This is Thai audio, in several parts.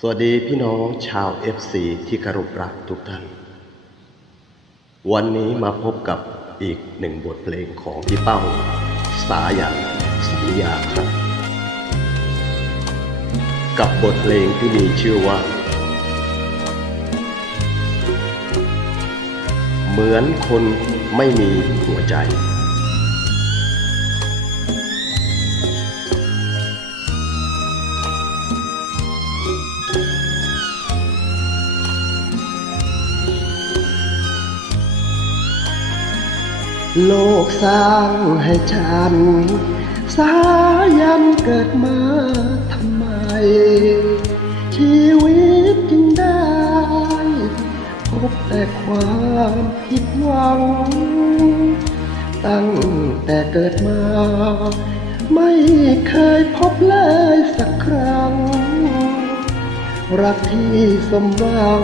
สวัสดีพี่น้องชาว FC ที่เคารพรักทุกท่าน วันนี้มาพบกับอีกหนึ่งบทเพลงของพี่เป้า สายันสัญญาครับ กับบทเพลงที่มีชื่อว่า เหมือนคนไม่มีหัวใจ โลกสร้างให้ฉัน สายันเกิดมาทำไม ชีวิตจึงได้ พบแต่ความผิดหวัง ตั้งแต่เกิดมา ไม่เคยพบเลยสักครั้ง รักที่สมหวัง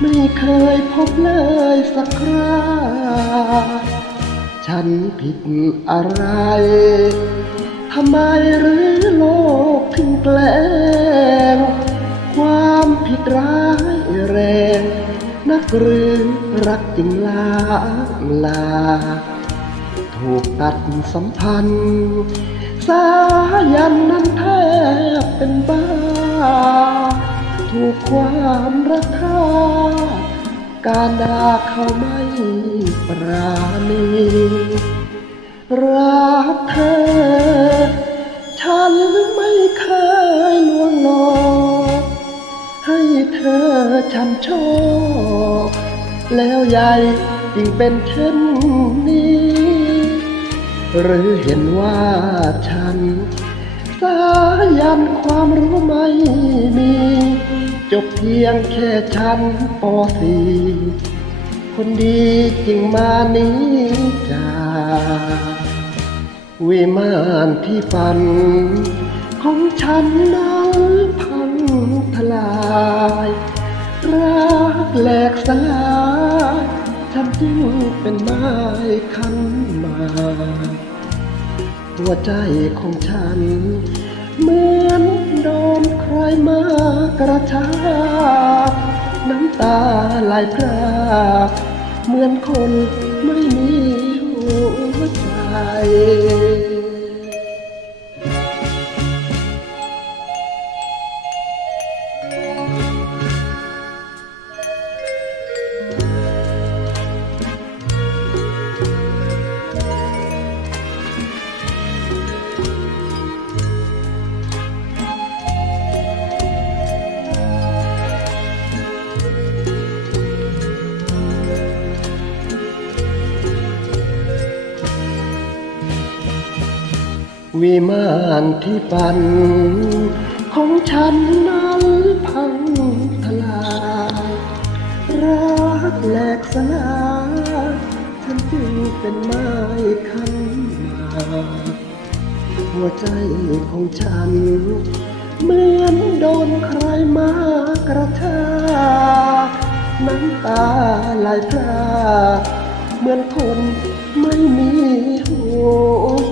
ไม่เคยพบเลยสักคราฉันผิดอะไร ทำไมหรือโลกถึงแกล้งความผิดร้ายแรง นักหรือรักจริงลาลา ถูกตัดสัมพันธ์ สายันนั้นแทบเป็นบ้า ถูกความรักฆ่าการด่าเขาไม่ปราณีรักเธอ ฉันไม่เคยลวงหลอกให้เธอช้ำชอกแล้วยายจึงเป็นเช่นนี้ หรือเห็นว่าฉัน สายันความรู้ไม่มี จบเพียงแค่ชั้นป .4 คนดีจริงมานี้จากวิมานที่ฝัน ของฉันนั้นพังทลายรักแหลกสลายฉันจึงเป็นไม้คันมาหัวใจของฉัน เหมือนโดนใครมา กระชากน้ำตาไหลพรากเหมือนคนไม่มีหัวใจ วิมานที่ฝัน ของฉันนั้นพังทลายรักแหลกสลายฉันจึงเป็นไม้คันมากหัวใจของฉัน เหมือนโดนใครมากระชากน้ำตาไหลพราเหมือนคน ไม่มีหั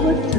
วใจ